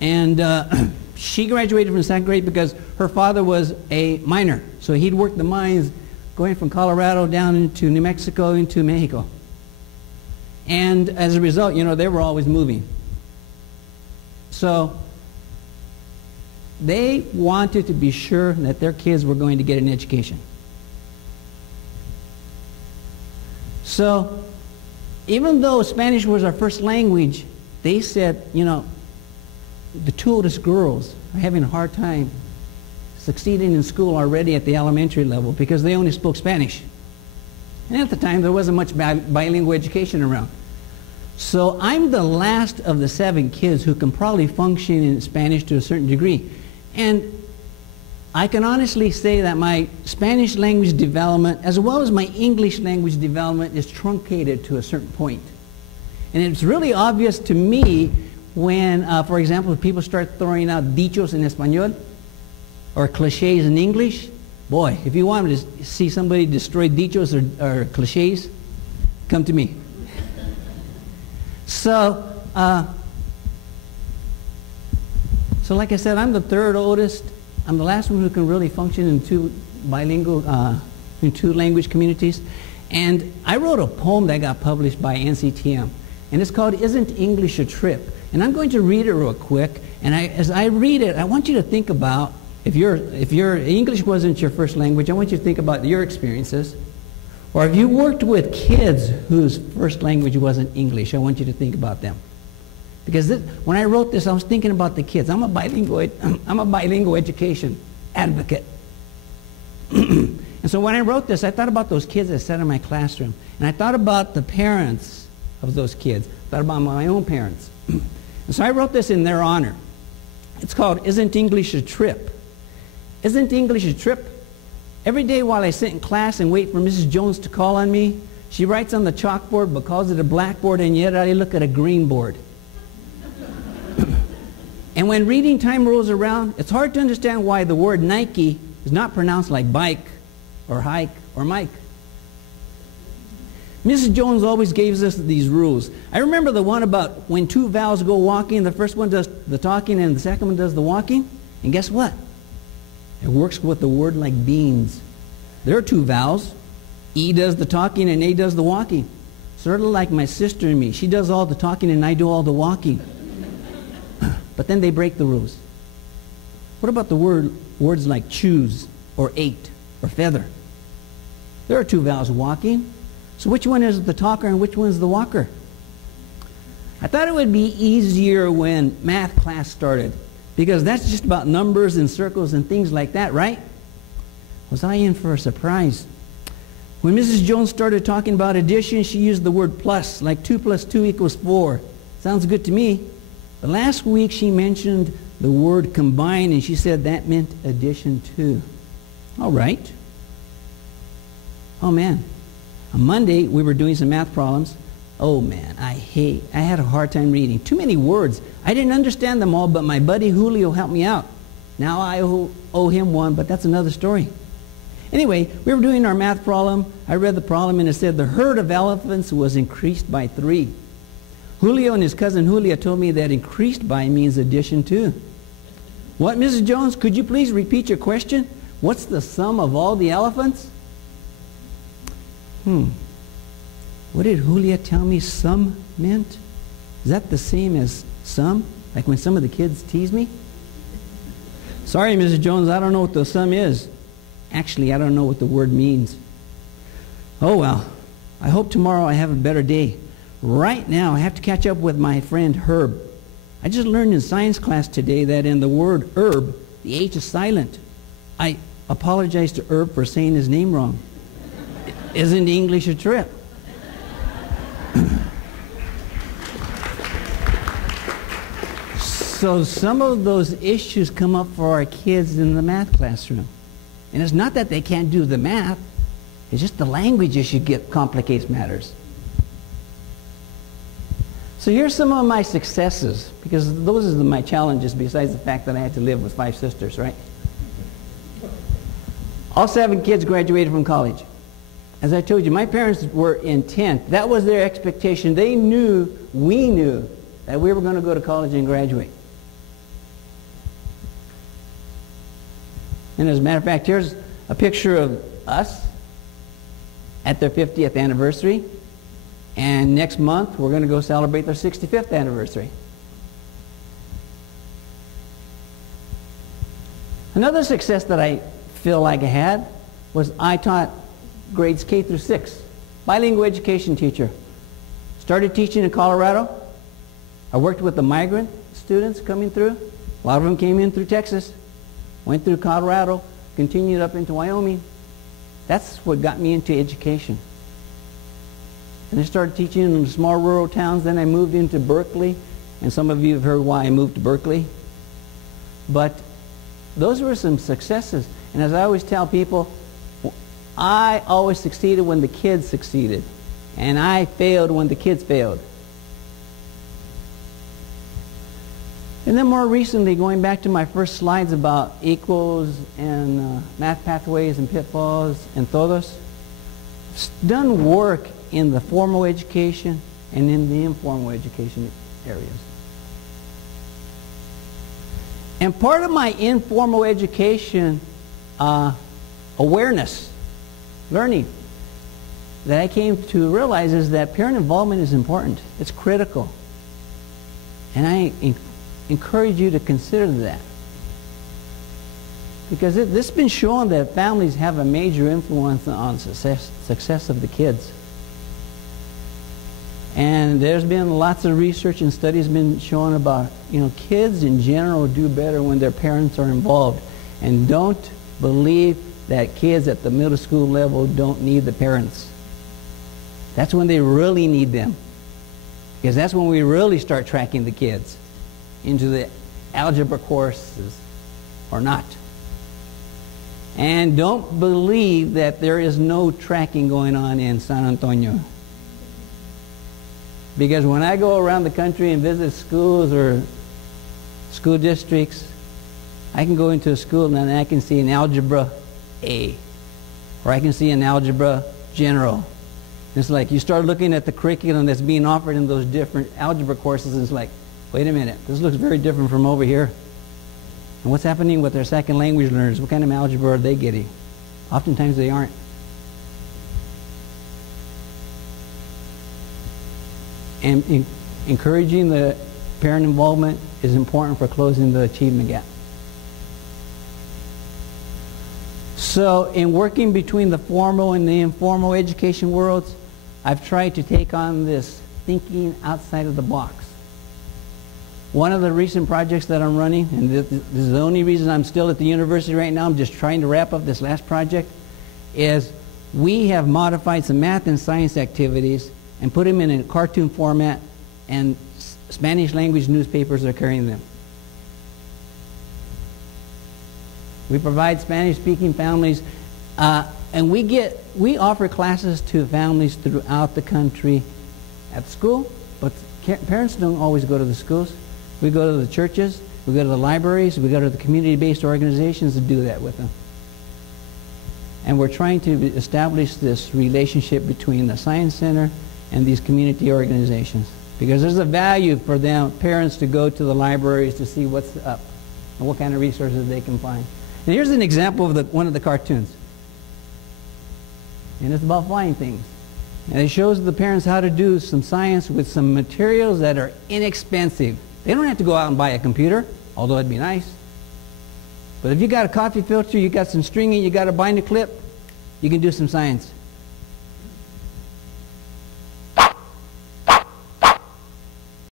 And she graduated from second grade because her father was a miner. So he'd worked the mines going from Colorado down into New Mexico into Mexico. And as a result, you know, they were always moving. So they wanted to be sure that their kids were going to get an education. So even though Spanish was our first language, they said, you know, the two oldest girls are having a hard time succeeding in school already at the elementary level because they only spoke Spanish. And at the time, there wasn't much bilingual education around. So I'm the last of the 7 kids who can probably function in Spanish to a certain degree. And I can honestly say that my Spanish language development, as well as my English language development, is truncated to a certain point. And it's really obvious to me when, for example, people start throwing out dichos in Espanol or cliches in English. Boy, if you want to see somebody destroy dichos or cliches, come to me. So like I said, I'm the 3rd oldest. I'm the last one who can really function in 2 bilingual, in 2 language communities. And I wrote a poem that got published by NCTM. And it's called Isn't English a Trip? And I'm going to read it real quick. And as I read it, I want you to think about, if your English wasn't your first language, I want you to think about your experiences. Or if you worked with kids whose first language wasn't English, I want you to think about them. Because when I wrote this, I was thinking about the kids. I'm a bilingual education advocate. And so when I wrote this, I thought about those kids that sat in my classroom. And I thought about the parents of those kids. I thought about my own parents. And so I wrote this in their honor. It's called Isn't English a Trip? Isn't English a trip? Every day while I sit in class and wait for Mrs. Jones to call on me, she writes on the chalkboard but calls it a blackboard, and yet I look at a green board. And when reading time rolls around, it's hard to understand why the word Nike is not pronounced like bike or hike or Mike. Mrs. Jones always gives us these rules. I remember the one about when 2 vowels go walking, the first one does the talking and the second one does the walking. And guess what? It works with the word like beans. There are 2 vowels. E does the talking and A does the walking. Sort of like my sister and me. She does all the talking and I do all the walking. But then they break the rules. What about the words like choose or ate or feather? There are 2 vowels walking. So which one is the talker and which one is the walker? I thought it would be easier when math class started, because that's just about numbers and circles and things like that, right? Was I in for a surprise? When Mrs. Jones started talking about addition, she used the word plus, like 2 plus 2 equals 4. Sounds good to me. But last week she mentioned the word combine, and she said that meant addition too. All right. Oh man. On Monday, we were doing some math problems. Oh man, I had a hard time reading. Too many words. I didn't understand them all, but my buddy Julio helped me out. Now I owe him one, but that's another story. Anyway, we were doing our math problem. I read the problem and it said the herd of elephants was increased by 3. Julio and his cousin Julia told me that increased by means addition too. What, Mrs. Jones, could you please repeat your question? What's the sum of all the elephants? What did Julia tell me sum meant? Is that the same as sum? Like when some of the kids tease me? Sorry, Mrs. Jones, I don't know what the sum is. Actually, I don't know what the word means. Oh well, I hope tomorrow I have a better day. Right now, I have to catch up with my friend Herb. I just learned in science class today that in the word herb, the H is silent. I apologize to Herb for saying his name wrong. Isn't English a trip? So some of those issues come up for our kids in the math classroom. And it's not that they can't do the math, it's just the language issue complicates matters. So here's some of my successes, because those are my challenges besides the fact that I had to live with 5 sisters, right? All 7 kids graduated from college. As I told you, my parents were intent. That was their expectation. They knew, we knew, that we were going to go to college and graduate. And as a matter of fact, here's a picture of us at their 50th anniversary. And next month, we're going to go celebrate their 65th anniversary. Another success that I feel like I had was I taught grades K through 6. Bilingual education teacher. Started teaching in Colorado. I worked with the migrant students coming through. A lot of them came in through Texas, went through Colorado, continued up into Wyoming. That's what got me into education. And I started teaching in small rural towns. Then I moved into Berkeley. And some of you have heard why I moved to Berkeley. But those were some successes. And as I always tell people, I always succeeded when the kids succeeded. And I failed when the kids failed. And then more recently, going back to my first slides about equals and math pathways and pitfalls and todos, done work in the formal education and in the informal education areas. And part of my informal education awareness, learning, that I came to realize is that parent involvement is important. It's critical. And I encourage you to consider that. Because this has been shown that families have a major influence on success of the kids. And there's been lots of research and studies been shown about, kids in general do better when their parents are involved. And don't believe that kids at the middle school level don't need the parents. That's when they really need them. Because that's when we really start tracking the kids into the algebra courses or not. And don't believe that there is no tracking going on in San Antonio. Because when I go around the country and visit schools or school districts, I can go into a school and I can see an algebra A, or I can see an algebra general. It's like you start looking at the curriculum that's being offered in those different algebra courses, and it's like, wait a minute, this looks very different from over here. And what's happening with their second language learners? What kind of algebra are they getting? Oftentimes they aren't. And encouraging the parent involvement is important for closing the achievement gap. So in working between the formal and the informal education worlds, I've tried to take on this thinking outside of the box. One of the recent projects that I'm running, and this is the only reason I'm still at the university right now, I'm just trying to wrap up this last project, is we have modified some math and science activities and put them in a cartoon format, and Spanish language newspapers are carrying them. We provide Spanish-speaking families, and we offer classes to families throughout the country at school, but parents don't always go to the schools. We go to the churches, we go to the libraries, we go to the community-based organizations to do that with them. And we're trying to establish this relationship between the Science Center and these community organizations. Because there's a value for them, parents, to go to the libraries to see what's up and what kind of resources they can find. And here's an example of one of the cartoons. And it's about flying things. And it shows the parents how to do some science with some materials that are inexpensive. They don't have to go out and buy a computer, although it'd be nice. But if you got a coffee filter, you got some stringing, you got a binder clip, you can do some science.